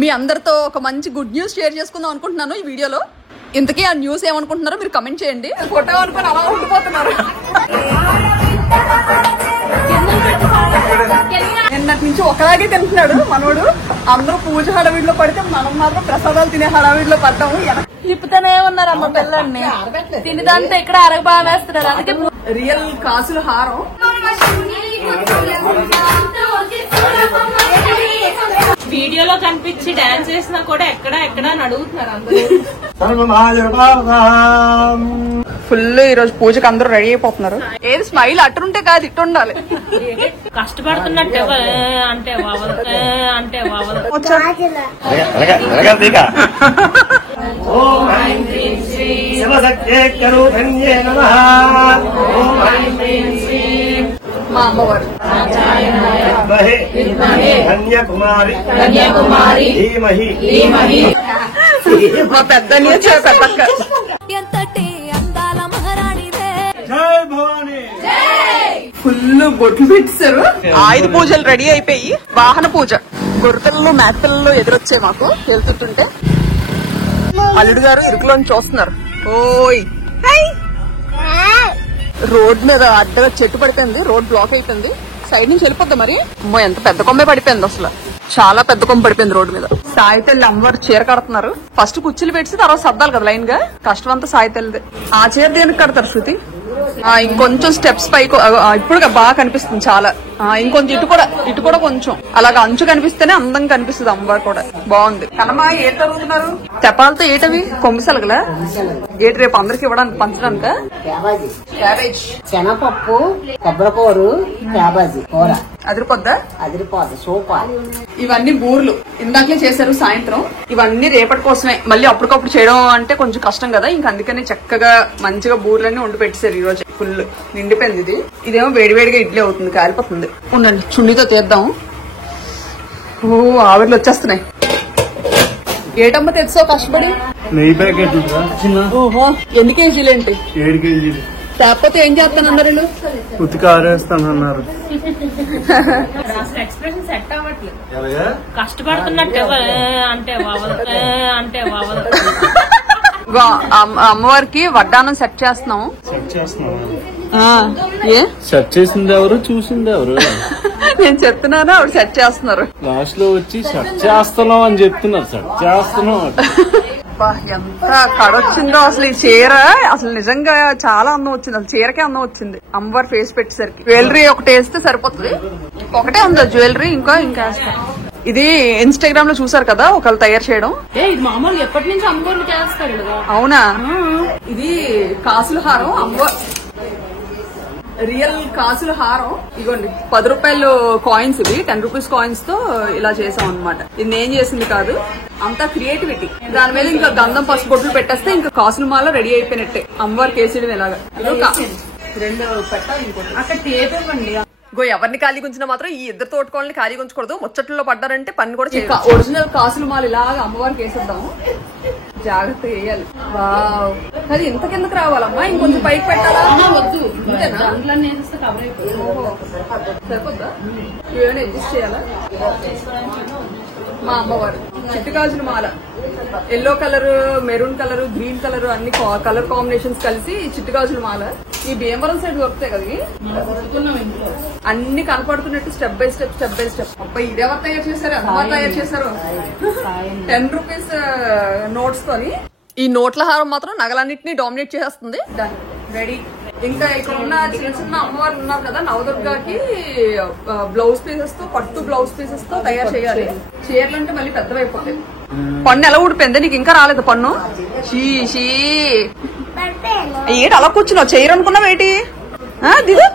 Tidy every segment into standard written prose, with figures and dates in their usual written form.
మీ అందరితో ఒక మంచి గుడ్ న్యూస్ షేర్ చేసుకుందాం అనుకుంటున్నాను ఈ వీడియోలో. ఇంతకీ ఆ న్యూస్ ఏమనుకుంటున్నారో మీరు కమెంట్ చేయండి. ఫోటో అనుకుని అలా ఉండిపోతున్నారు. నిన్నటి నుంచి ఒకలాగే తింటున్నాడు మనోడు. అందరూ పూజ హడావిడిలో పడితే మనం మాత్రం ప్రసాదాలు తినే హడావిడిలో పడ్డాము. తిప్పుతూనే ఉన్నారు అమ్మ పిల్లల్ని. తినదంతా ఇక్కడ అరగబాగా వేస్తున్నారు. అందుకే రియల్ కాసుల హారం. వీడియోలో కనిపించి డాన్స్ చేసినా కూడా ఎక్కడ అని అడుగుతున్నారు అందరూ. ఫుల్ ఈ రోజు పూజకి అందరూ రెడీ అయిపోతున్నారు. ఏది స్మైల్ అట్టుంటే కాదు ఇట్టు ఉండాలి. కష్టపడుతున్నట్టే అంటే అంటే మా అమ్మవారు మా పెద్దని పెద్దక్క. ఫుల్ బొట్లు పెట్టేశారు. ఆయుధ పూజలు రెడీ అయిపోయి వాహన పూజ గొర్రెల్లో మేకల్లో ఎదురొచ్చాయి మాకు వెళ్తుంటే. అల్లుడు గారు ఇరుకులోని చూస్తున్నారు. ఓయ్ రోడ్ మీద అడ్డగా చెట్టు పడిపోయింది. రోడ్ బ్లాక్ అయిపోయింది. సైడ్ నుంచి వెళ్ళిపోద్దా మరి. అమ్మో ఎంత పెద్ద కొమ్మే పడిపోయింది. అసలు చాలా పెద్ద కొమ్మ పడిపోయింది రోడ్డు మీద. సాయితల్లి అమ్మవారు చీర కడుతున్నారు. ఫస్ట్ కుర్చీలు పెట్టి తర్వాత సర్దాలి కదా లైన్ గా. కష్టం అంతా సాయితల్లిదే. ఆ చీర దేనికి కడతారు శృతి? ఇంకొంచెం స్టెప్స్ పైకి ఇప్పుడు బాగా కనిపిస్తుంది చాలా. ఇంకొంచెం ఇటు కూడా కొంచెం అలాగా అంచు కనిపిస్తేనే అందంగా కనిపిస్తుంది అమ్మవారు కూడా. బాగుంది. కనమా ఏం జరుగుతున్నారు? తెపాలతో ఏటవి కొమ్మిసలగలా ఏటి రేపు అందరికి ఇవ్వడానికి పంచడానిక? క్యాబేజ్, శనగపప్పు, కొబ్బరికూరు, క్యాబేజీ కూర. అదిరిపోద్దా? అదిరిపోద్ది సూపర్. ఇవన్నీ బూర్లు ఇందాకలే చేశారు సాయంత్రం. ఇవన్నీ రేపటి కోసమే. మళ్ళీ అప్పటికప్పుడు చేయడం అంటే కొంచెం కష్టం కదా. ఇంక అందుకని చక్కగా మంచిగా బూర్లన్నీ వండి పెట్టేశారు ఈ రోజు. ఫుల్ నిండిపోయింది ఇది. ఇదేమో వేడివేడిగా ఇడ్లీ అవుతుంది, కాలిపోతుంది. ఉండండి చుండితో తీద్దాం. ఓ ఆవిర్లు వచ్చేస్తున్నాయి. ఏటమ్మ తెచ్చావు కష్టపడి? నెయ్యి ప్యాకెట్లు. ఓహో ఎన్ని కేజీలు ఏంటి? 7 కేజీలు. లేకపోతే ఏం చేస్తానన్నారు వీళ్ళు? ఉతికి ఆరేస్తానన్నారు. ఎక్స్ప్రెషన్ సెట్ అవ్వట్లేదు. కష్టపడుతున్నట్టే అంటే అంటే అమ్మవారికి వడ్డానం సెట్ చేస్తున్నాం. సెట్ చేసింది ఎవరు, చూసింది ఎవరు? నేను చెప్తున్నాను, ఆవిడ సెట్ చేస్తున్నారు. లాస్ట్ లో వచ్చి సెట్ చేస్తున్నాం అని చెప్తున్నారు. సెట్ చేస్తున్నాం. ఎంత కడొచ్చిందో అసలు ఈ చీర. అసలు నిజంగా చాలా అందం వచ్చింది. అసలు చీరకే అందం వచ్చింది అమ్మవారి ఫేస్ పెట్టేసరికి. జ్యువెలరీ ఒకటి వేస్తే సరిపోతుంది. ఒకటే ఉందా జ్యువెలరీ? ఇంకా వేస్తాం. ఇది ఇన్స్టాగ్రామ్ లో చూసారు కదా ఒకళ్ళు తయారు చేయడం. ఇది మామూలు ఎప్పటి నుంచి అమ్మవారు చేస్తారు. అవునా? ఇది కాసుల హారం. అమ్మవారు రియల్ కాసుల హారం. ఇగోండి 10 రూపాయలు కాయిన్స్. ఇవి 10 రూపీస్ కాయిన్స్ తో ఇలా చేసాం అనమాట. ఇది నేను చేసింది కాదు, అంతా క్రియేటివిటీ. దాని మీద ఇంకా గంధం పసుపు బొట్లు పెట్టేస్తే ఇంకా కాసుల మాల రెడీ అయిపోయినట్టే. అమ్మవారు కేసీయడం ఎలాగా. 2 పెట్టాలి. ఇంకోటి అక్కడ టేప్ ఇవ్వండి. ఎవరిని ఖాళీ గుంచినా మాత్రం ఈ ఇద్దరు తోటకోళ్ళని ఖాళీ గుంచకూడదు. ముచ్చట్లో పడ్డారంటే పని కూడా చేయాలి. ఒరిజినల్ కాసుల మాల ఇలాగా అమ్మవారికి వేసేద్దాము. జాగ్రత్తగా వేయాలి. వావ్, అది ఇంత కిందకి రావాలమ్మా. ఇంకొంచెం పైకి పెట్టాలా? వద్దు, సరిపోద్దా? ఏమైనా అడ్జస్ట్ చేయాలా? మా అమ్మవారు చిట్టు గాజుల మాల. Yellow colour, maroon colour, green colour అన్ని కలర్ కాంబినేషన్స్ కలిసి చిట్టు గాజుల మాల. ఈ భీమవరం సైడ్ దొరుకుతాయి కదా. అన్ని కనపడుతున్నట్టు స్టెప్ బై స్టెప్. అబ్బాయి ఇదెవరు తయారు చేశారు? అమ్మవారు తయారు చేశారు. 10 రూపీస్ నోట్స్ తోని. ఈ నోట్ల హారం మాత్రం నగలన్నింటినీ డామినేట్ చేసేస్తుంది. రెడీ. ఇంకా ఇక్కడ ఉన్న చిన్న చిన్న అమ్మవారు ఉన్నారు కదా, నవదుర్గాకి బ్లౌజ్ పీసెస్ తో, పట్టు బ్లౌజ్ పీసెస్ తో తయారు చేయాలి. చీరలు అంటే మళ్ళీ పెద్దవైపోతాయి. పన్ను ఎలా ఊడిపోయింది నీకు? ఇంకా రాలేదు పన్ను? షీ ఏంటి అలా కూర్చున్నావు? చైర్ అనుకున్నావేటి? దిగు.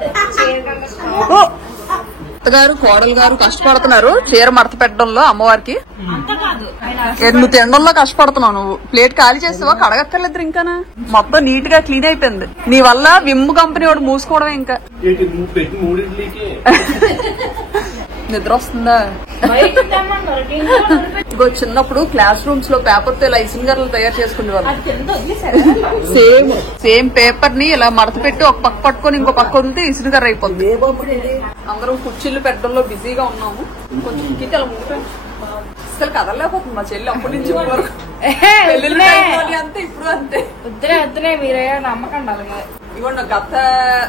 అత్తగారు కోడలు గారు కష్టపడుతున్నారు చీర మడత పెట్టడంలో అమ్మవారికి. నువ్వు తినడంలో కష్టపడుతున్నావు. నువ్వు ప్లేట్ ఖాళీ చేసావా? కడగక్కర్లేదు ఇంకానా? మొత్తం నీట్ గా క్లీన్ అయిపోయింది. నీ వల్ల విమ్ కంపెనీ వాడు మూసుకోవడమే. ఇంకా నిద్ర వస్తుందా? ఇగో చిన్నప్పుడు క్లాస్ రూమ్స్ లో పేపర్ తో ఇలా ఇసుంగర్లు తయారు చేసుకునేవాళ్ళు. సేమ్ పేపర్ ని ఇలా మడత పెట్టి ఒక పక్క పట్టుకొని ఇంకో పక్క వదిలితే ఇసురుగర్ర అయిపోతుంది. అందరం కుర్చీలు పెట్టడంలో బిజీగా ఉన్నాము. కొంచెం కిట్ అలా ముందు అసలు కదలలేకపోతుంది మా చెల్లి అప్పటి నుంచి వరకు అంతే ఇప్పుడు అంతే. వద్దులే మీరే నమ్మకండి అలాగే. ఇవ్వండి గత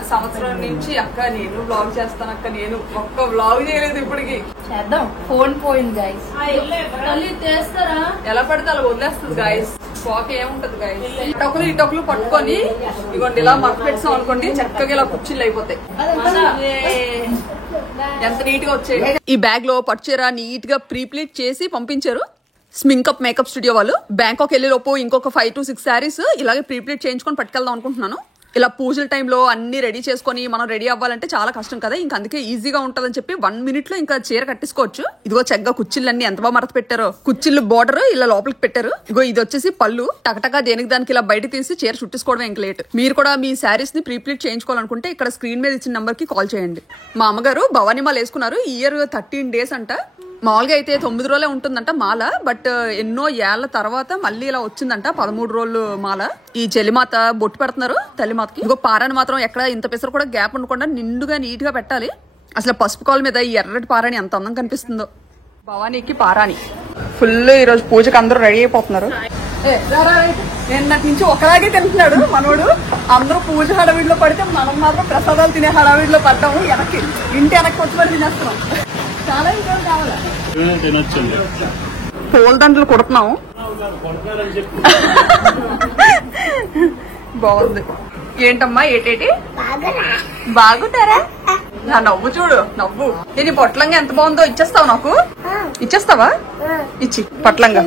సంవత్సరం నుంచి అక్క నేను బ్లాగ్ చేస్తాను అక్క, నేను ఒక్క బ్లాగ్ చేయలేదు ఇప్పటికి. చేద్దాం, ఫోన్ పోయింది గాయస్. చేస్తారా? ఎలా పడితే అలా వదిలేస్తుంది గాయస్. స్టాక్ ఏముంటది గాయస్. ఇటొకలు ఇటొకలు పట్టుకొని ఇవ్వండి ఇలా మరత పెట్టాం అనుకోండి, చక్కగా ఇలా కుర్చీలు అయిపోతాయి. ఎంత నీట్ గా వచ్చాయి. ఈ బ్యాగ్ లో పట్టుచీర నీట్ గా ప్రీప్లీట్ చేసి పంపించారు స్మింకప్ మేకప్ స్టూడియో వాళ్ళు. బ్యాంకాక్ వెళ్ళే లోపు ఇంకొక 5 to 6 శారీస్ ఇలాగే ప్రీప్లీట్ చేయించుకొని పట్టుకెళ్దాం అనుకుంటున్నాను. ఇలా పూజల టైంలో అన్ని రెడీ చేసుకొని మనం రెడీ అవ్వాలంటే చాలా కష్టం కదా, ఇంకా అందుకే ఈజీగా ఉంటదని చెప్పి 1 minute లో ఇంకా చీర కట్టేసుకోవచ్చు. ఇదిగో చక్కగా కుర్చీలన్నీ ఎంత బాగా మరత పెట్టారో. కుర్చీలు బోర్డర్ ఇలా లోపలికి పెట్టారు. ఇగో ఇది వచ్చేసి పళ్ళు. టకటకా దేనికి దానికి ఇలా బయట తీసి చీర చుట్టేసుకోవడం ఇంక లేట్. మీరు కూడా మీ శారీస్ ని ప్రీప్లీట్ చేయించుకోవాలనుకుంటే ఇక్కడ స్క్రీన్ మీద ఇచ్చిన నంబర్ కి కాల్ చేయండి. మా అమ్మగారు భవానీమాల వేసుకున్నారు. ఈ ఇయర్ 13 days అంట. మామూలుగా అయితే 9 రోజులే ఉంటుందంట మాల, బట్ ఎన్నో ఏళ్ల తర్వాత మళ్ళీ ఇలా వచ్చిందంట 13 రోజులు మాల. ఈ చెల్లిమాత బొట్టు పెడుతున్నారు తల్లిమాతకి. ఇంకో పారాని మాత్రం ఎక్కడ ఇంత పెసరు కూడా గ్యాప్ ఉండకుండా నిండుగా నీట్ గా పెట్టాలి. అసలు పసుపు కాలు మీద ఈ ఎర్రటి పారాని ఎంత అందం కనిపిస్తుందో. భవానీకి పారాని ఫుల్. ఈ రోజు పూజకి అందరూ రెడీ అయిపోతున్నారు. నిన్నటి నుంచి ఒకలాగే తింటున్నాడు మనోడు. అందరూ పూజ హడావిడిలో పడితే మనం మాత్రం ప్రసాదాలు తినే హడావిడిలో పడ్డాము. వెనక్కి ఇంటి వెనక్కి వచ్చి మరి తినేస్తున్నాం. చాలా ఇంకా కావాలా పూల దండలు కుడుతున్నాము. బాగుంది. ఏంటమ్మా ఏటేటి బాగుంటారా? నా నవ్వు చూడు, నవ్వు. నేను పొట్లంగా ఎంత బాగుందో ఇచ్చేస్తావు నాకు? ఇచ్చేస్తావా? ఇచ్చి పొట్లంగా.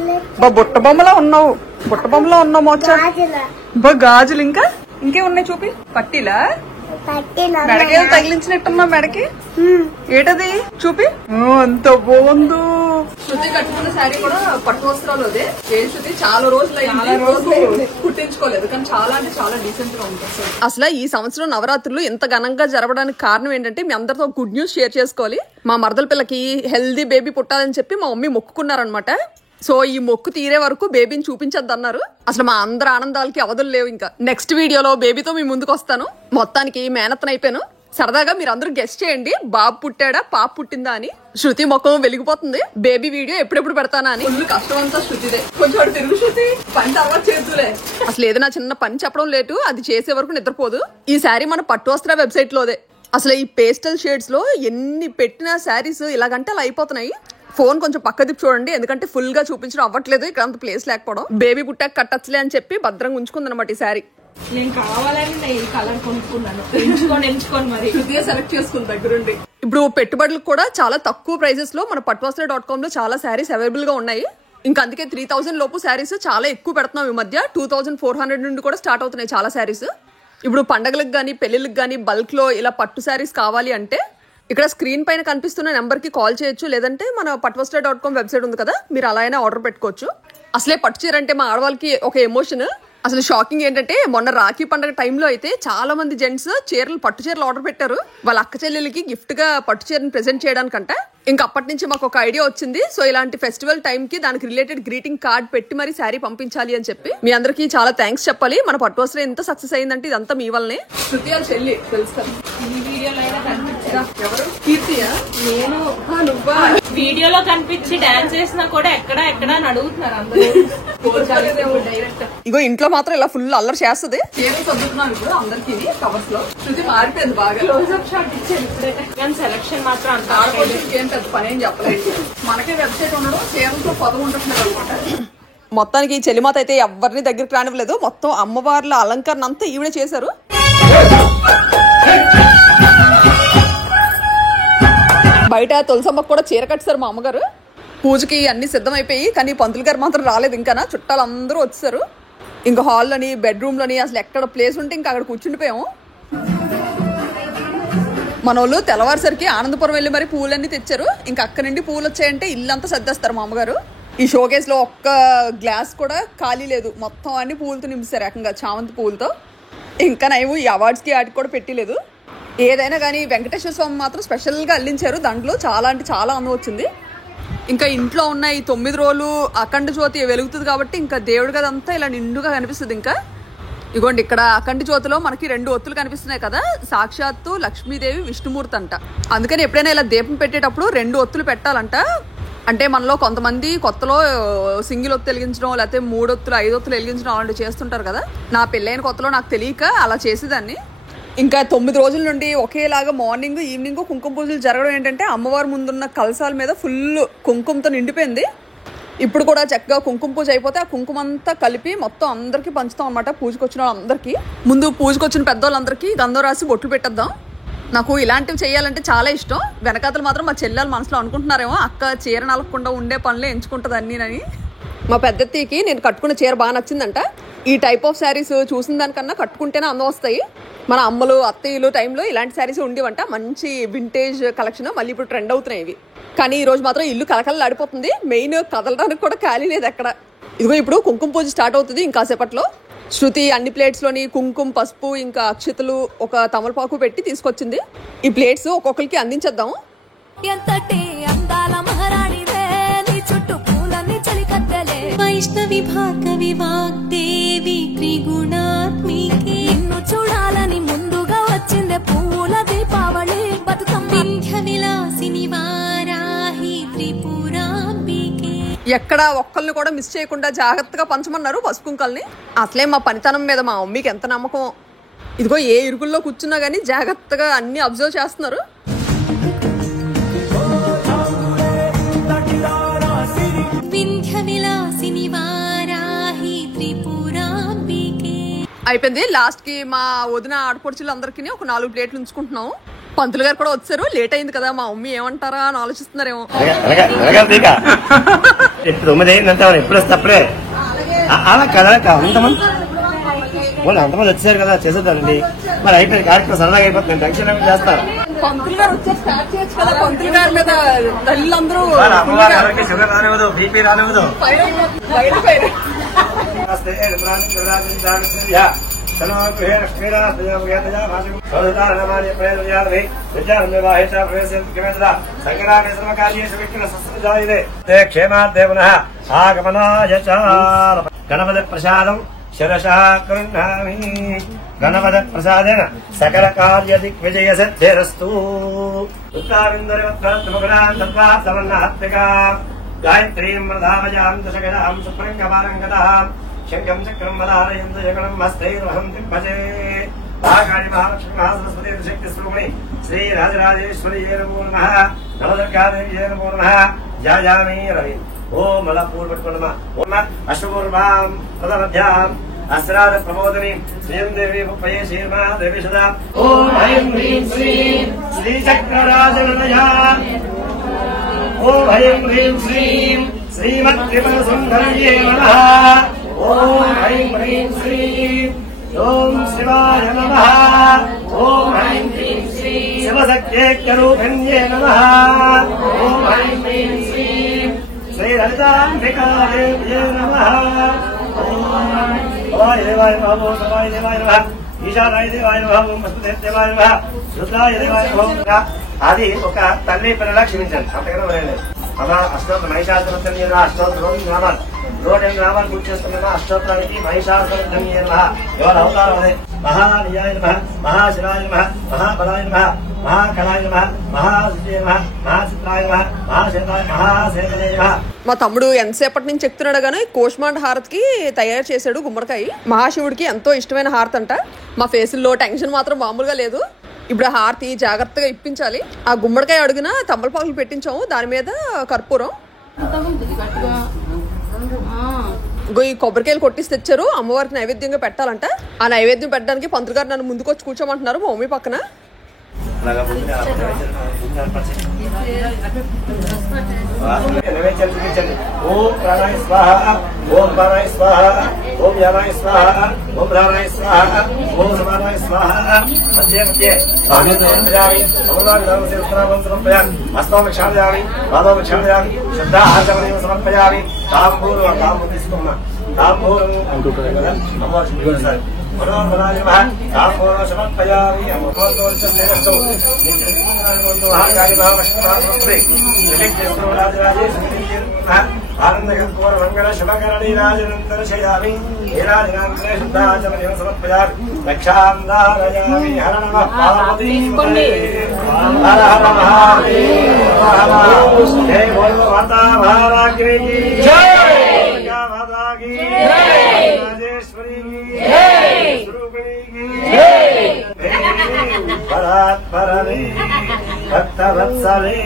బుట్ట బొమ్మలా ఉన్నావు, బుట్ట బొమ్మలా ఉన్నావు మోచా. గాజులు ఇంకా ఇంకే ఉన్నాయి చూపి. పట్టీలా? మెడకి తగిలించినట్టున్నా మెడకి. ఏటది చూపి. అంత బాగుందో. శృతి కట్టుకున్న శారీ కూడా పట్టు వస్త్రాలు. అదే ఏ శృతి చాలా రోజులు కుట్టించుకోలేదు, కానీ చాలా అంటే చాలా డీసెంట్ గా ఉంటుంది. అసలు ఈ సంవత్సరం నవరాత్రులు ఇంత ఘనంగా జరపడానికి కారణం ఏంటంటే మీ అందరితో గుడ్ న్యూస్ షేర్ చేసుకోవాలి. మా మరదల పిల్లకి హెల్దీ బేబీ పుట్టాలని చెప్పి మా మమ్మీ మొక్కుకున్నారనమాట. సో ఈ మొక్కు తీరే వరకు బేబీని చూపించద్దన్నారు. అసలు మా అందరి ఆనందాలకి అవధులు లేవు. ఇంకా నెక్స్ట్ వీడియోలో బేబీతో మీ ముందుకు వస్తాను. మొత్తానికి మేనత్తన అయిపోయాను. సరదాగా మీరు అందరూ గెస్ట్ చేయండి, బాబు పుట్టాడా పాప పుట్టిందా అని. శృతి ముఖం వెలిగిపోతుంది. బేబీ వీడియో ఎప్పుడెప్పుడు పెడతానా అని. ఫుల్ కష్టం అంతా శృతిదే. కొంచెం తిరుగు శృతి, పని తర్వాత చేతులే. అసలు ఏదైనా చిన్న పని చెప్పడం లేటు, అది చేసే వరకు నిద్రపోదు. ఈ శారీ మన పట్టు వస్త్ర వెబ్సైట్ లోదే. అసలు ఈ పేస్టల్ షేడ్స్ లో ఎన్ని పెట్టిన శారీస్ ఇలాగంటే అలా అయిపోతున్నాయి. ఫోన్ కొంచెం పక్క తిప్పి చూడండి, ఎందుకంటే ఫుల్ గా చూపించడం అవ్వట్లేదు. ఇక్కడ అంత ప్లేస్ లేకపోవడం. బేబీ పుట్టాక కట్టచ్చులే అని చెప్పి భద్రంగా ఉంచుకుంది అనమాట ఈ శారీ. నేను కావాలని ఈ కలర్ కొనుక్కున్నాను. ఎంచుకొని మరి శృతిగా సెలెక్ట్ చేసుకుని దగ్గరుండి. ఇప్పుడు పెట్టుబడులకు కూడా చాలా తక్కువ ప్రైసెస్ లో మన పట్వస్త్ర.com లో చాలా శారీస్ అవైలబుల్ గా ఉన్నాయి. ఇంకా అందుకే 3000 లోపు శారీస్ చాలా ఎక్కువ పెడుతున్నాం ఈ మధ్య. 2400 నుండి కూడా స్టార్ట్ అవుతున్నాయి చాలా శారీస్. ఇప్పుడు పండగలకు గానీ పెళ్లిళ్ళకి గానీ బల్క్ లో ఇలా పట్టు శారీస్ కావాలి అంటే ఇక్కడ స్క్రీన్ పైన కనిపిస్తున్న నెంబర్ కి కాల్ చేయొచ్చు, లేదంటే మన పట్వస్త్ర.com వెబ్సైట్ ఉంది కదా, మీరు అలా అయినా ఆర్డర్ పెట్టుకోవచ్చు. అసలే పట్టు చీర అంటే మా ఆడవాళ్ళకి ఒక ఎమోషన్. అసలు షాకింగ్ ఏంటంటే మొన్న రాఖీ పండుగ టైంలో అయితే చాలా మంది జెంట్స్ చీరలు పట్టు చీరలు ఆర్డర్ పెట్టారు వాళ్ళ అక్క చెల్లెలకి గిఫ్ట్ గా పట్టు చీరని ప్రెజెంట్ చేయడానికంట. ఇంకా అప్పటి నుంచి మాకు ఒక ఐడియా వచ్చింది. సో ఇలాంటి ఫెస్టివల్ టైం కి దానికి రిలేటెడ్ గ్రీటింగ్ కార్డ్ పెట్టి మరి శారీ పంపించాలి అని చెప్పి మీ అందరికి చాలా థ్యాంక్స్ చెప్పాలి. మన పట్టు వస్త్రం ఎంత సక్సెస్ అయిందంటే ఇదంతా మీ వల్లనే. శృతి వాళ్ళ చెల్లి తెలుసు ఈ వీడియోలో అయినా కనిపించగా. ఎవరు? కీర్తియా? నేను నువ్వా? వీడియోలో కనిపించి డాన్స్ చేసినా కూడా ఎక్కడ అని అడుగుతున్నారు అందరూ. డైరెక్ట్ ఇగో ఇంట్లో మాత్రం ఇలా ఫుల్ అల్లరి చేస్తుంది. చీరలు సర్దుతున్నాను ఇప్పుడు అందరికి కవర్స్ లో. శృతి మారిపోయింది బాగా. క్లోజ్అప్ షాట్ ఇచ్చారు ఇప్పుడే. కానీ సెలక్షన్ మాత్రం అంత ఏం పెద్ద పని ఏం చెప్పలేదు. మనకే వెబ్సైట్ ఉండడం చీరలతో పదవి ఉంటున్నారు అనమాట. మొత్తానికి ఈ చెల్లిమాత అయితే ఎవరిని దగ్గరికి రానివ్వలేదు. మొత్తం అమ్మవార్ల అలంకరణ అంతా ఈవిడే చేశారు. బయట తులసమ్మకు కూడా చీర కట్టారు మా అమ్మగారు. పూజకి అన్ని సిద్ధమైపోయి, కానీ పంతులు గారు మాత్రం రాలేదు. ఇంకా చుట్టాలు అందరూ వచ్చారు. ఇంకా హాల్లోని బెడ్రూమ్ లోని అసలు ఎక్కడ ప్లేస్ ఉంటే ఇంకా అక్కడ కూర్చుండిపోయాము. మన వాళ్ళు తెల్లవారుసరికి ఆనందపురం వెళ్ళి మరి పూలన్నీ తెచ్చారు. ఇంకా అక్కడ నుండి పూలు వచ్చాయంటే ఇల్లంతా సర్దేస్తారు మా అమ్మగారు. ఈ షోకేస్ లో ఒక్క గ్లాస్ కూడా ఖాళీ లేదు. మొత్తం అన్ని పూలతో నింపిస్తారు ఏకంగా, చామంతి పూలతో. ఇంకా నైవు ఈ అవార్డ్స్ కి వాటికి కూడా పెట్టలేదు. ఏదైనా కానీ వెంకటేశ్వర స్వామి మాత్రం స్పెషల్ గా అల్లించారు. దాంట్లో చాలా అంటే చాలా అందం వచ్చింది. ఇంకా ఇంట్లో ఉన్న ఈ 9 రోజులు అఖండ జ్యోతి వెలుగుతుంది కాబట్టి ఇంకా దేవుడి గదంతా ఇలా నిండుగా కనిపిస్తుంది. ఇంకా ఇగోండి ఇక్కడ అఖండ జ్యోతిలో మనకి 2 ఒత్తులు కనిపిస్తున్నాయి కదా, సాక్షాత్తు లక్ష్మీదేవి విష్ణుమూర్తి అంట. అందుకని ఎప్పుడైనా ఇలా దీపం పెట్టేటప్పుడు 2 ఒత్తులు పెట్టాలంట. అంటే మనలో కొంతమంది కొత్తలో సింగిల్ ఒత్తు వెలిగించడం, లేకపోతే 3 ఒత్తులు 5 ఒత్తులు వెలిగించడం అలాంటివి చేస్తుంటారు కదా. నా పెళ్ళైన కొత్తలో నాకు తెలియక అలా చేసేదాన్ని. ఇంకా 9 రోజుల నుండి ఒకేలాగా మార్నింగ్ ఈవినింగ్ కుంకుమ పూజలు జరగడం ఏంటంటే అమ్మవారి ముందున్న కలశాల మీద ఫుల్ కుంకుమతో నిండిపోయింది. ఇప్పుడు కూడా చక్కగా కుంకుమ పూజ అయిపోతే ఆ కుంకుమ అంతా కలిపి మొత్తం అందరికీ పంచుతాం అనమాట. పూజకు వచ్చిన వాళ్ళందరికీ, ముందు పూజకు వచ్చిన పెద్దవాళ్ళందరికీ గంధం రాసి బొట్లు పెట్టేద్దాం. నాకు ఇలాంటివి చేయాలంటే చాలా ఇష్టం. వెనకాతలు మాత్రం మా చెల్లెలు మనసులో అనుకుంటున్నారేమో, అక్క చీర నలగకుండా ఉండే పనులే ఎంచుకుంటుంది అన్నీనని. మా పెద్దత్తీకి నేను కట్టుకున్న చీర బాగా నచ్చిందంట. ఈ టైప్ ఆఫ్ శారీస్ చూసిన దానికన్నా కట్టుకుంటేనే అందం వస్తాయి. మన అమ్మలు అత్తయ్యలు టైంలో ఇలాంటి శారీస్ ఉండేవంట. మంచి వింటేజ్ కలెక్షన్, మళ్ళీ ఇప్పుడు ట్రెండ్ అవుతున్నాయి ఇవి. కానీ ఈ రోజు మాత్రం ఇల్లు కలకలలాడిపోతుంది. మెయిన్ కదలడానికి కూడా ఖాళీ లేదు ఎక్కడ. ఇదిగో ఇప్పుడు కుంకుమ పూజ స్టార్ట్ అవుతుంది ఇంకాసేపట్లో. శృతి అన్ని ప్లేట్స్లోని కుంకుమ, పసుపు, ఇంకా అక్షతలు, ఒక తమలపాకు పెట్టి తీసుకొచ్చింది. ఈ ప్లేట్స్ ఒక్కొక్కరికి అందించేద్దాం. ఎంతటి అందాల మహారాణివే, నీ చుట్టూ పూలన్నీ చలికత్తెలే, వైష్ణవి భార్గవి వాగ్దేవి త్రిగుణాత్మికి, నిన్ను చూడాలని ముందుగా వచ్చిందే పూల దీపావళి బతుకమ్మ, వింధ్య విలాసిని వారాహి త్రిపురాంబికే. ఎక్కడ ఒక్కల్ని కూడా మిస్ చేయకుండా జాగ్రత్తగా పంచమన్నారు పసుపు కుంకల్ని. అసలే మా పనితనం మీద మా మమ్మీకి ఎంత నమ్మకం. ఇదిగో ఏ ఇరుగుల్లో కూర్చున్నా గానీ జాగ్రత్తగా అన్ని అబ్జర్వ్ చేస్తున్నారు. అయిపోయింది. లాస్ట్ కి మా వదిన ఆడపడుచులు అందరికీ ఒక 4 ప్లేట్లు ఉంచుకుంటున్నాం. పంతులు గారు కూడా వచ్చారు. లేట్ అయింది కదా, మా మమ్మీ ఏమంటారా అని ఆలోచిస్తున్నారేమో. ఎప్పుడు వస్తే అప్పుడే అలా కదా, అంతమంది వచ్చారు కదా, చేసేదండి. మరి అయిపోయింది కార్యక్రమం, సరదాగా అయిపోతుంది. టెన్షన్ ఏమి చేస్తారు. పంతులు గారు వచ్చారు, స్టార్ట్ చేయొచ్చు కదా. పంతులు గారి మీద తల్లిదందరూ షుగర్ రానివ్వదు, బీపీ రానివ్వదు. క్షేమాదేవన ఆగమనాయ గణపతి ప్రసాదం శిరసా గృహ్ణామి. గణపతి ప్రసాదేన సకల కార్య దిగ్విజయ సిద్ధిరస్తు. గాయత్రీం ప్రధావయాం దశగణాం సుప్రంగమారంగతాం శంఖం చక్రం వదారయంతు జగణం హస్తైర్వహం దిగ్భజే. మహాకాళి మహాలక్ష్మి మహాసరస్వతి శక్తి స్వరూపిణి శ్రీ రాజరాజేశ్వరియే నమో నమః. నవదుర్గాదేవ్యే నమో నమః. జాయామి రవి. ఓం అలా పూలు పెట్టుకోండమ్మా. ఓం అశ్వపూర్వాం ప్రథమధ్యాం అస్రాద ప్రబోధిని శ్రీం దేవి ఉపయే శ్రీమా దేవి సదా. ఓం హ్రీం హ్రీం శ్రీం శ్రీ చక్రరాజనయా. ఓం హ్రీం హ్రీం శ్రీం శ్రీమత్రిపుర సుందర్యే నమః. ఓం హ్రీం హ్రీం శ్రీం ఓం శివాయ నమః. ఓం హ్రీం హ్రీం శ్రీం శివశక్త్యేక్యరూపిణ్యే నమః. ఓం హ్రీం హ్రీం శ్రీం శ్రీ లలితాంబికాదేవ్యే నమః. భవాయ దేవాయ నమః. ఓం సవాయ దేవాయ నమః. ఈశానాయ దేవాయ నమః. ఓం వసుదేవాయ నమః. రుద్రాయ దేవాయ నమః. అది ఒక తల్లి పిల్లలా క్షమించండి, అంతకన్నా లేదు. అలా అష్టోత్తర మహిషాసురధ్వని అష్టోత్తరం నామాలు 108 నామాలు పూర్తి చేస్తున్నా. అష్టోత్తరానికి మహిషాసురధ్వని ఎవరి అవతారం అదే. మహానియాయ నమః, మహాశివాయ నమః, మహాబలాయ నమః, మహాకళాయ నమః, మహాశివాయ నమః, మహాచిత్రాయ నమః, మహాశేతాయ మహాశేతనే నమః. మా తమ్ముడు ఎంతసేపటి నుంచి చెప్తున్నాడు గానీ కోష్మాండ్ హారతికి తయారు చేశాడు గుమ్మడికాయ. మహాశివుడికి ఎంతో ఇష్టమైన హారతి అంట. మా ఫేసుల్లో టెన్షన్ మాత్రం మామూలుగా లేదు. ఇప్పుడు హారతి జాగ్రత్తగా ఇప్పించాలి. ఆ గుమ్మడికాయ అడుగున తమలపాకులు పెట్టించాము, దాని మీద కర్పూరం. ఈ కొబ్బరికాయలు కొట్టిసి తెచ్చారు, అమ్మవారికి నైవేద్యంగా పెట్టాలంట. ఆ నైవేద్యం పెట్టడానికి పంతులు గారు నన్ను ముందుకు వచ్చి కూర్చోమంటున్నారు మా మమ్మీ పక్కన. ఓం ప్రాణాయ స్వాహ, ఓం ప్రాణాయ స్వాహ, ఓం యానాయ స్వాహ, ఓం ప్రాణాయ స్వాహ, ఓం సమానాయ స్వాహ. మధ్య మధ్య సమర్పయామి. సమర్పయామి. హస్తోపక్షాళయామి, పాదోపక్షాళయామి, శ్రద్ధాహారకమనీయం సమర్పయామి. తాంబూలం తాంబూలం తీసుకున్నా. తాంబూలం అమ్మవారి మనోహరాయ నమః. తాంబూలం సమర్పయామి. మహాకాళి మహాలక్ష్మి మహాసరస్వతి రాజరాజేశ్వరి ఆనందకర్పూర మంగళ శుభకరణీరాజనం దర్శయామి హేరాజనాంతరే శుద్ధాచమనివ సమర్పయామి రక్షాందారయామి హర నమః పార్వతీ హర హర మహాదేవ జయ బోలో మాతా మహారాజ్ఞి की जय माता की जय राजेश्वरी की जय स्वरूपिणी की जय परात्परमे भक्तवत्सले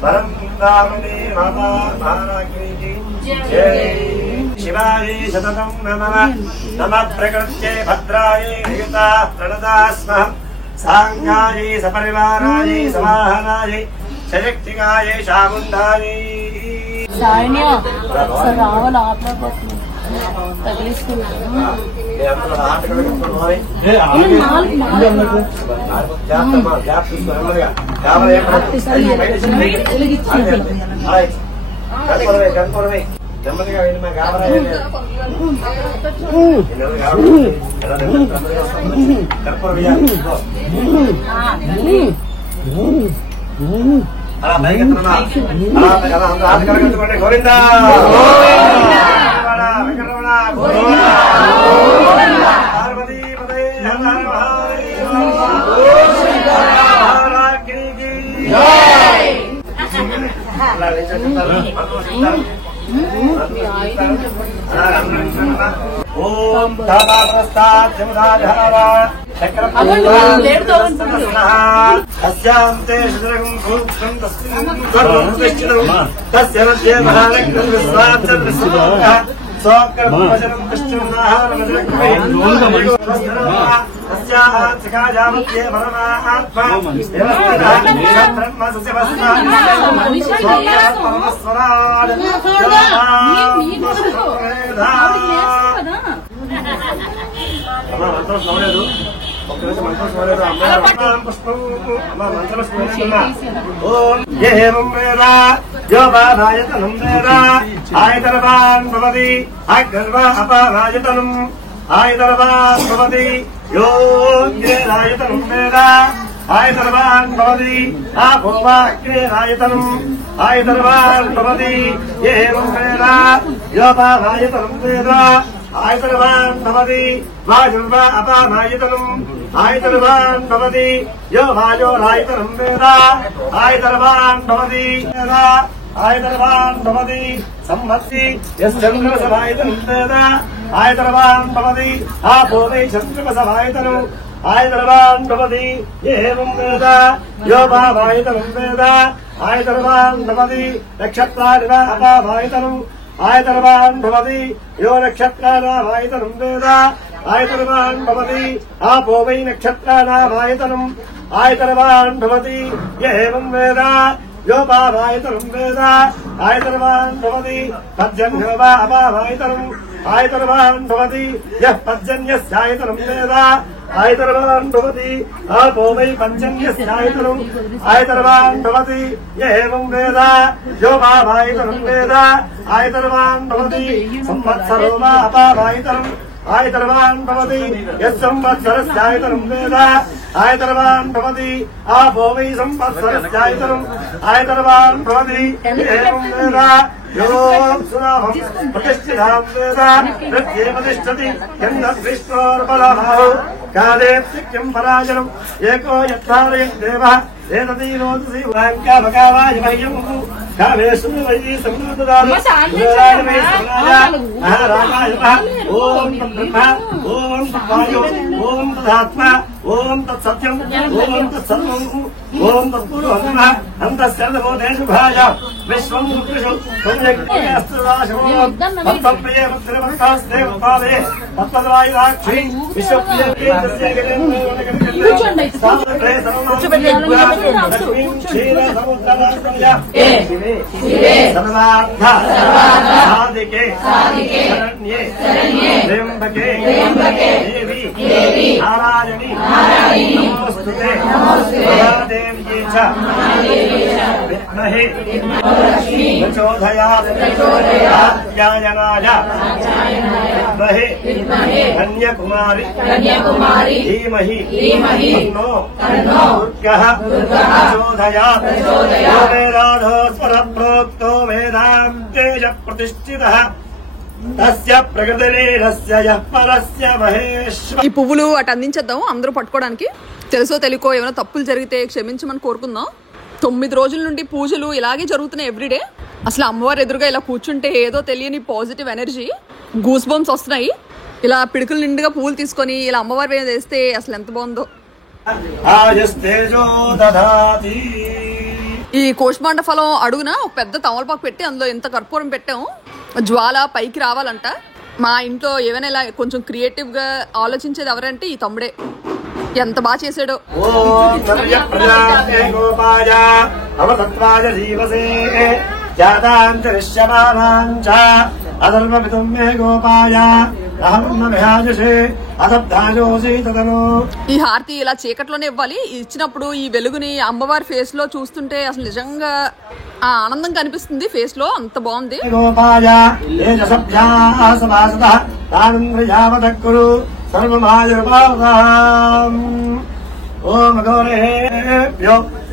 परम दामने माता महाराज्ञी की जय शिवाय शततं नमः नमः प्रकृत्यै भद्रायै नियता प्रणता स्मः सांगायै सपरिवारायै समाहनायै सशक्तिकायै चामुण्डायै రావాలి ఆపలేకపోతుంది నెమ్మదిగా వెళ్ళి అలా భయకరమా అలా కరగట్టుకోండి గోవిందా వెంకటరమణ పార్వతీ పదే ఓం తస్యాంతే శుద్రగం భూతం తస్మిన్ తస్య మధ్యే మహాలగ్నం విశ్వాచం విశ్వలోక సోగ్రభజనం కృష్ణాహారమధ్యే పరమాత్మా బ్రహ్మ యోగాయతనం వేద ఆయతనవాన్ భవతి అగ్రవా అపారాయతనం ఆయతనవాన్ భవతి యోగ్రేరాయతనం వేద ఆయతనవాన్ భవతి ఆపోవాగ్రేరాయతనం ఆయతనవాన్ భవతి ఏవం వేద యోగాయతనం వేద ఆయతనవాన్ భవతి వాయుర్వా అపామాయతనం ఆయతనవాన్ భవతి యో వాయోరాయతనం వేద ఆయతనవాన్ భవతి వేద ఆయతనవాన్ భవతి సంవత్సి యశ్చంద్రమసమాయతనం వేద ఆయతనవాన్ భవతి ఆపో వై చంద్రమసమాయతనం ఆయతనవాన్ భవతి ఏవం వేద యో వామాయతనం వేద ఆయతనవాన్ భవతి నక్షత్రాని వా అపామాయతనం ఆయతనవాన్ భవతి యో నక్షత్రానామాయతనం వేద ఆయతనవాన్ భవతి ఆపో వై నక్షత్రానామాయతనం ఆయతనవాన్ భవతి ఏవం వేద यो पारायतनं वेद आयतनवान् भवति पर्जन्यो वा अपामायतनम् आयतनवान् भवति यः पर्जन्यस्यायतनं वेद आयतनवान् भवति आपो वै पर्जन्यस्यायतनम् आयतनवान् भवति य एवं वेद यो पारायतनं वेद आयतनवान् भवति संवत्सरो वा अपामायतनम् ఆయతనవాన్ భవతి యస్సంవత్సరస్యాయతనం వేద ఆయతనవాన్ భవతి ఆపో వై సంవత్సరస్యాయతనం ఆయతనవాన్ భవతి ఏవం వేద యోగసునామం ప్రతిష్ఠితాం వేద ప్రత్యేవ తిష్టతి యన్నశ్రీష్ణోర్బలమాహు కాలే సిక్యం పరాజనం ఏకో యత్రాలయం దేవః ఏతదీనోతి వాంకామకావాయ మహ్యం కావేషు వై సమృద్ధదాన ఓం బ్రహ్మ ఓం వాయు ఓం తదాత్మ ఓం తత్సత్యం ఓం తత్సర్వం ఓం తత్పురుష అంతఃశరదబోధేషుభాయ విశ్వం కృషు తత్ప్రియ భద్రభక్తాస్తే పాదే తత్పదరాయురాక్షి విశ్వప్రియ లక్ష్మీం క్షీర సముద్రరాజ్య సర్వార్థ సాధికే శరణ్యే త్ర్యంబకే దేవి నారాయణి నమోస్తుతే మహాదేవ్యే చ విద్మహే ప్రచోదయాత్ कात्यायनाय विद्महे कन्याकुमारी धीमहि तन्नो दुर्गः प्रचोदयात् वेदाधो स्वरप्रोक्तो वेदान्तेज प्रतिष्ठितः తస్య ప్రకృతిరేరస్య యః పరస్య మహేశ్వర. ఈ పువ్వులు అటు అందించేద్దాం అందరూ పట్టుకోవడానికి. తెలుసో తెలియకో ఏమైనా తప్పులు జరిగితే క్షమించమని కోరుకుందాం. 9 రోజుల నుండి పూజలు ఇలాగే జరుగుతున్నాయి ఎవ్రీడే. అసలు అమ్మవారు ఎదురుగా ఇలా కూర్చుంటే ఏదో తెలియని పాజిటివ్ ఎనర్జీ, గూస్ బంప్స్ వస్తున్నాయి. ఇలా పిడుకులు నిండుగా పువ్వులు తీసుకొని ఇలా అమ్మవారి మీద వేస్తే అసలు ఎంత బాగుందో. ఈ కోష్మాండ ఫలం అడుగున ఒక పెద్ద తమలపాకు పెట్టి అందులో ఎంత కర్పూరం పెట్టాము. జ్వాల పైకి రావాలంట. మా ఇంట్లో ఏమైనా ఇలా కొంచెం క్రియేటివ్ గా ఆలోచించేది ఎవరంటే ఈ తమ్ముడే. ఎంత బాగా చేసాడో. ఈ హారతి ఇలా చీకట్లోనే ఇవ్వాలి. ఇచ్చినప్పుడు ఈ వెలుగుని అమ్మవారి ఫేస్ లో చూస్తుంటే అసలు నిజంగా ఆ ఆనందం కనిపిస్తుంది ఫేస్ లో. అంత బాగుంది.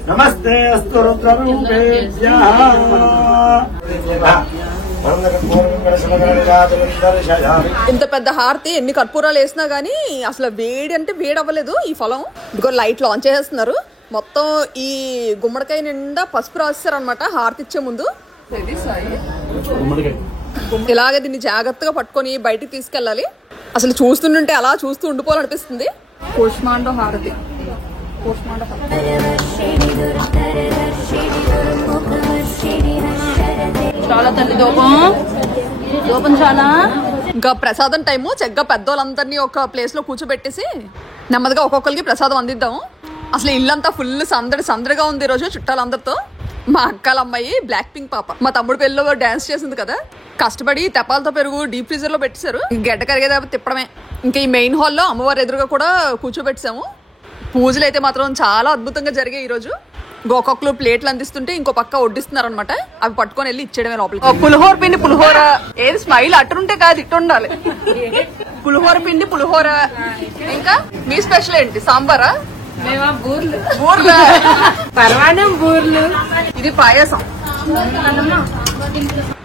నమస్తే అస్తు రుద్రరూపేభ్యః. ఇంత పెద్ద హారతి ఎన్ని కర్పూరాలు వేసినా గానీ అసలు వేడి అంటే వేడి అవ్వలేదు. ఈ ఫలం ఇదిగో లైట్ లాంచ్ చేస్తున్నారు. మొత్తం ఈ గుమ్మడికాయ నిండా పసుపు రాస్తారు అనమాట హారతి ఇచ్చే ముందు. ఇలాగే దీన్ని జాగ్రత్తగా పట్టుకొని బయటికి తీసుకెళ్ళాలి. అసలు చూస్తుంటే అలా చూస్తూ ఉండిపోవాలనిపిస్తుంది. కూష్మాండ హారతి. చాలా తల్లి దూపం చాలా. ఇంకా ప్రసాదం టైము. చక్కగా పెద్దోళ్ళందరినీ ఒక ప్లేస్ లో కూర్చోబెట్టేసి నెమ్మదిగా ఒక్కొక్కరికి ప్రసాదం అందిద్దాం. అసలు ఇల్లంతా ఫుల్ సందడిగా ఉంది ఈరోజు చుట్టాలందరితో. మా అక్కల అమ్మాయి బ్లాక్ పింక్ పాప మా తమ్ముడు పెళ్ళిలో డాన్స్ చేసింది కదా. కష్టపడి తెపాలతో పెరుగు డీప్ ఫ్రీజర్ లో పెట్టేశారు. గడ్డ కరిగేదా తిప్పడమే. ఇంకా ఈ మెయిన్ హాల్లో అమ్మవారి ఎదురుగా కూడా కూర్చోబెట్టాము. పూజలు అయితే మాత్రం చాలా అద్భుతంగా జరిగాయి ఈరోజు. ఒక్కొక్కరు ప్లేట్లు అందిస్తుంటే ఇంకో పక్క వడ్డిస్తున్నారు అనమాట. అవి పట్టుకొని వెళ్ళి ఇచ్చేయడమే లోపలికి. పులిహోర పిండి పులిహోర. ఏది స్మైల్ అట్టుంటే కాదు ఇట్టు ఉండాలి. పులిహోర పిండి పులిహోర. ఇంకా మీ స్పెషల్ ఏంటి? సాంబారా? బూర్లు. పరమాణం బూర్లు. ఇది పాయసం.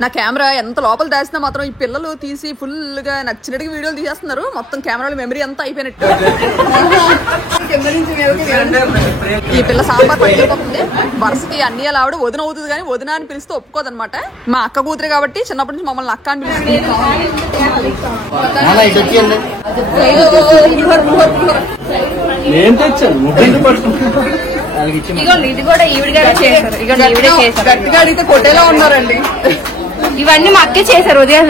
నా కెమెరా ఎంత లోపల దాచినా మాత్రం ఈ పిల్లలు తీసి ఫుల్ గా నచ్చినట్టుగా వీడియోలు తీసేస్తున్నారు. మొత్తం కెమెరాలో మెమరీ అంతా అయిపోయినట్టు. ఈ పిల్ల సాంబార్ పట్టుకెళ్ళిపోతుంది. వరుసకి అన్ని అలా ఆవిడ వదిన అవుతుంది కానీ వదిన అని పిలిస్తే ఒప్పుకోదనమాట. మా అక్క కూతురే కాబట్టి చిన్నప్పటి నుంచి మమ్మల్ని అక్క అని పిలుస్తుంది. ఇది కూడా ఈవిడగా చేశారు. గట్టిగా అడిగితే కొట్టేలా ఉన్నారండి. ఇవన్నీ మా అక్కే చేశారు ఉదయం.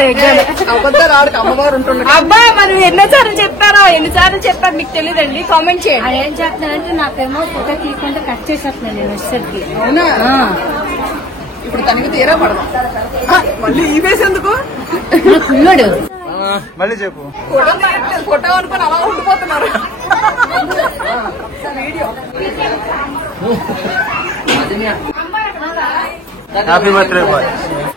అబద్ధాలు ఆడికి అమ్మవారు ఉంటున్నారు. అబ్బా మరి ఎన్నిసార్లు చెప్తారో ఎన్నిసార్లు చెప్పారు మీకు తెలియదండి. కామెంట్ చేయండి. ఏం చెప్తానంటే నాకేమో ఫోటో తీసుకుంటే కట్ చేసేస్తున్నాను నేను వచ్చేసరికి. అవునా? ఇప్పుడు తనకి తీరా పడదాం. మళ్ళీ ఈ వేసి ఎందుకు? ఉన్నాడు మళ్ళీ చెప్పు. ఫోటో అనుకుని అలా ఉండిపోతున్నారు. Video happy birthday boy.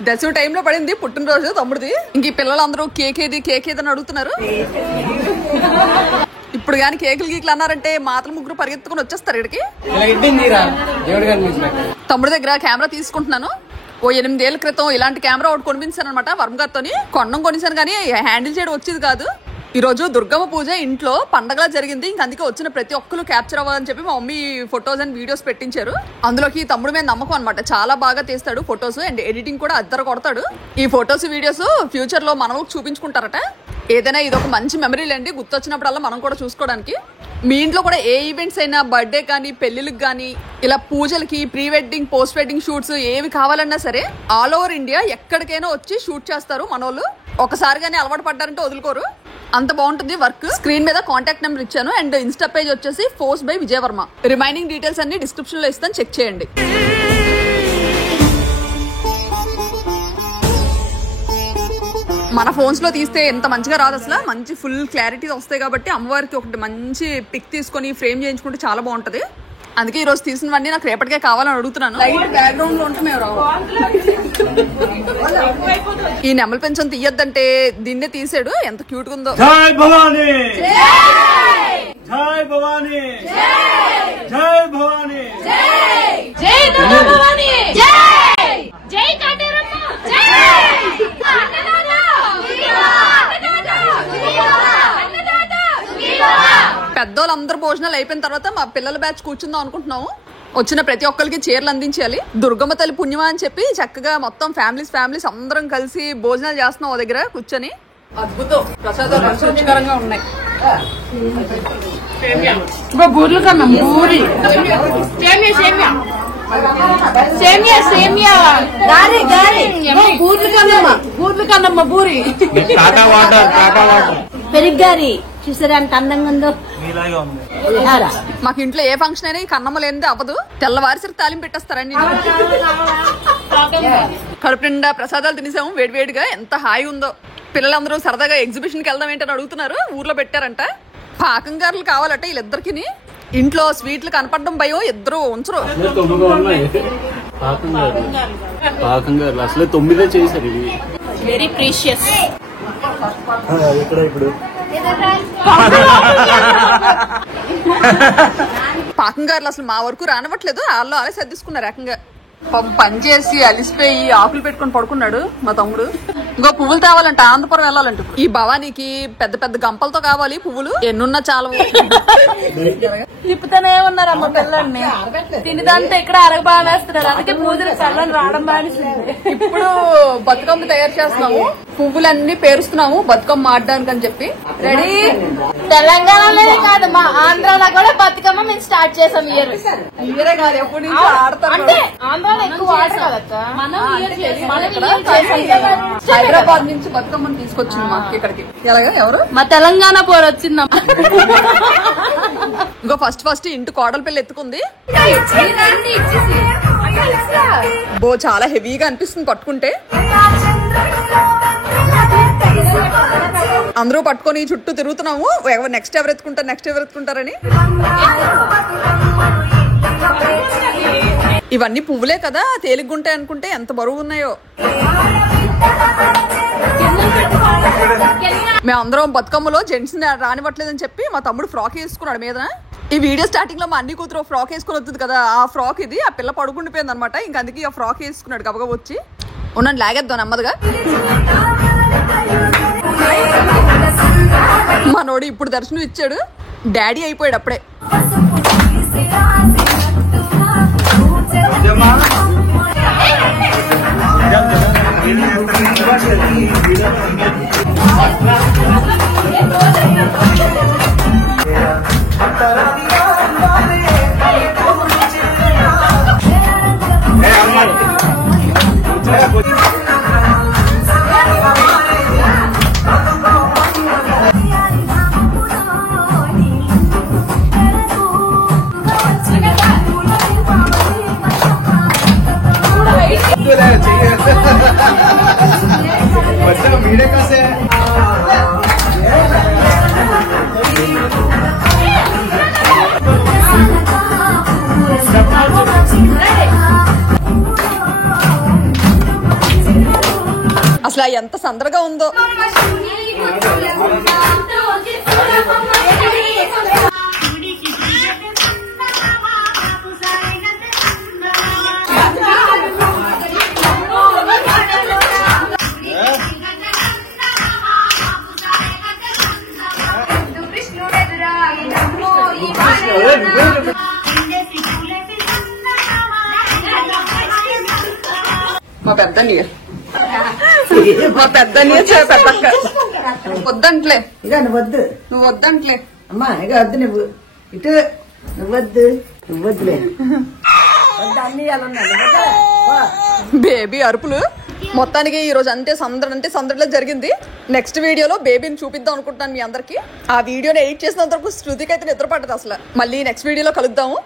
Dasara టైంలో పడింది పుట్టినరోజు తమ్ముడిది. ఇంక ఈ పిల్లలందరూ కేక్ ఏది అని అడుగుతున్నారు. ఇప్పుడు కానీ కేకులు గీకులు అన్నారంటే మాతలు ముగ్గురు పరిగెత్తుకుని వచ్చేస్తారు ఇక్కడికి. తమ్ముడి దగ్గర కెమెరా తీసుకుంటున్నాను. ఓ 8 ఏళ్ల క్రితం ఇలాంటి కెమెరా ఒకటి కొనిపించాను అనమాట వర్మ గారితో. కొనిసాను కానీ హ్యాండిల్ చేయడం వచ్చేది కాదు. ఈ రోజు దుర్గమ్మ పూజ ఇంట్లో పండగలా జరిగింది. ఇంక అందుకే వచ్చిన ప్రతి ఒక్కరు క్యాప్చర్ అవ్వాలని చెప్పి మా మమ్మీ ఫొటోస్ అండ్ వీడియోస్ పెట్టించారు. అందులోకి తమ్ముడు మీద నమ్మకం అనమాట. చాలా బాగా తీస్తాడు ఫొటోస్ అండ్ ఎడిటింగ్ కూడా అద్దరు కొడతాడు. ఈ ఫొటోస్ వీడియోస్ ఫ్యూచర్ లో మనం చూపించుకుంటారట. ఏదైనా ఇది ఒక మంచి మెమరీలు అండి. గుర్తొచ్చినప్పుడల్లా మనం కూడా చూసుకోవడానికి. మీ ఇంట్లో కూడా ఏ ఈవెంట్స్ అయినా బర్త్డే కానీ పెళ్లిళ్ళకి కానీ ఇలా పూజలకి pre wedding post wedding shoots ఏవి కావాలన్నా సరే ఆల్ ఓవర్ ఇండియా ఎక్కడికైనా వచ్చి షూట్ చేస్తారు మనోళ్ళు. ఒకసారిగానే అలవాటు పడ్డారంటే వదులుకోరు. అంత బాగుంటుంది వర్క్. స్క్రీన్ మీద కాంటాక్ట్ నెంబర్ ఇచ్చాను అండ్ ఇన్స్టా పేజ్ వచ్చేసి force by Vijay Verma. Remaining details అన్ని డిస్క్రిప్షన్ లో ఇస్తాను, చెక్ చేయండి. మన ఫోన్స్ లో తీస్తే ఎంత మంచిగా రాదు అసలు. మంచి ఫుల్ క్లారిటీ వస్తాయి కాబట్టి అమ్మవారికి ఒకటి మంచి పిక్ తీసుకొని ఫ్రేమ్ చేయించుకుంటే చాలా బాగుంటది. అందుకే ఈ రోజు తీసినవన్నీ నాకు రేపటికే కావాలని అడుగుతున్నాను. లైట్ బ్యాక్గ్రౌండ్ లో ఉంటే మేము రావు. ఈ నెమలి పెంచం తీయొద్దంటే దీన్నే తీసాడు. ఎంత క్యూట్ గా ఉందో. జై భవానీ, జై భవానీ, జై భవానీ, జై దుర్గా భవానీ, జై కాటేరమ్మ, పెద్దోళ్ళందరూ భోజనాలు అయిపోయిన తర్వాత మా పిల్లల బ్యాచ్ కూర్చుందాం అనుకుంటున్నాము. వచ్చిన ప్రతి ఒక్కరికి చీరలు అందించాలి. దుర్గమ్మ తల్లి పుణ్యమా అని చెప్పి చక్కగా మొత్తం ఫ్యామిలీస్ అందరం కలిసి భోజనాలు చేస్తున్నాం ఓ దగ్గర కూర్చొని. అద్భుతం, ప్రసాదాలు రుచికరంగా ఉన్నాయి. బూర్లు కన్నా బూరి సేమియా బూర్లు కన్నమ్మ బూరి పెరిగ్గారి చూసారా అంత అందంగా ఉందో. మాకు ఇంట్లో ఏ ఫంక్షన్ అయినా ఈ కన్నమ్మ లేనిది అవ్వదు. తెల్లవారిసరికి తాలింపు పెట్టేస్తారండి. కడుపు నిండా ప్రసాదాలు తినేసాము వేడివేడిగా. ఎంత హాయి ఉందో. పిల్లలందరూ సరదాగా ఎగ్జిబిషన్ కి వెళ్దాం ఏంటని అడుగుతున్నారు. ఊర్లో పెట్టారంట. పాకం గారులు కావాలట వీళ్ళిద్దరికి. ఇంట్లో స్వీట్లు కనపడడం భయం, ఇద్దరు ఉంచరు. పాకం గారు అసలే 9 చేశారు. ఇవి వెరీ ప్రీషియస్. పాకం గారులు అసలు మా వరకు రానివ్వట్లేదు. వాళ్ళు అలా సర్దిసుకున్నారు ఏకంగా. పని చేసి అలిసిపోయి ఆకులు పెట్టుకుని పడుకున్నాడు మా తమ్ముడు. ఇంకో పువ్వులు తేవాలంట, ఆంధ్రపురం వెళ్ళాలంట. ఈ భవానీకి పెద్ద పెద్ద గంపలతో కావాలి పువ్వులు. ఎన్నున్నా చాలవు. తిప్పుతూనే ఉన్నారు అమ్మ పిల్లల్ని. తినేదంతా ఇక్కడ అరగబానేస్తున్నారు. అందుకే పూజలు చల్లని రావడం బానిస్తుంది. ఇప్పుడు బతుకమ్మ తయారు చేస్తున్నాము. పువ్వులన్నీ పేరుస్తున్నాము బతుకమ్మ ఆడడానికి అని చెప్పి. రెడీ. తెలంగాణలోనే కాదు మా ఆంధ్రాలో కూడా బతుకమ్మ మేము స్టార్ట్ చేసాం. ఇయరే కాదు ఎప్పటి నుంచి ఆడతాం. అంటే ఆంధ్రాలో ఎక్కువ వాడరు కదక్క. హైదరాబాద్ నుంచి బతుకమ్మని తీసుకొచ్చింది మాకు ఇక్కడికి. ఎలాగా ఎవరు? మా తెలంగాణ పోరు వచ్చిందమ్మ. ఇంకో ఫస్ట్ ఇంటి కోడల పిల్ల ఎత్తుకుంది. బో చాలా హెవీగా అనిపిస్తుంది పట్టుకుంటే. అందరూ పట్టుకొని చుట్టూ తిరుగుతున్నాము. నెక్స్ట్ ఎవరు ఎత్తుకుంటారని. ఇవన్నీ పువ్వులే కదా, తేలిగ్గుంటాయి అనుకుంటే ఎంత బరువు ఉన్నాయో. మేమందరం బతుకమ్మలో జెంట్స్ రానివ్వట్లేదని చెప్పి మా తమ్ముడు ఫ్రాక్ వేసుకున్నాడు మీద. ఈ వీడియో స్టార్టింగ్ లో మా అన్ని కూతురు ఫ్రాక్ వేసుకుని వస్తుంది కదా, ఆ ఫ్రాక్ ఇది. ఆ పిల్ల పడుకుండిపోయింది అనమాట. ఇంకా అందుకే ఆ ఫ్రాక్ వేసుకున్నాడు గబగబ వచ్చి. ఉన్నాను లాగేద్దాం నెమ్మదిగా. మనోడు ఇప్పుడు దర్శనం ఇచ్చాడు. డాడీ అయిపోయాడు అప్పుడే. అసలు ఎంత సందడిగా ఉందో. మా పెద్దని పెద్దక్క వద్దంట్లే. ఇక నువ్వు వద్దు, నువ్వు వద్దంట్లే అమ్మా. ఇక వద్దు, నువ్వు ఇటు నువ్వద్దు, నువ్వద్దులే. వద్దు, అన్ని బేబీ అరుపులు. మొత్తానికి ఈ రోజు అంతే సందడిలో జరిగింది. నెక్స్ట్ వీడియోలో బేబీని చూపిద్దాం అనుకుంటున్నాను మీ అందరికి. ఆ వీడియోని ఎడిట్ చేసినంత వరకు శృతికి అయితే నిద్ర పట్టదు అసలు. మళ్ళీ నెక్స్ట్ వీడియోలో కలుద్దాము.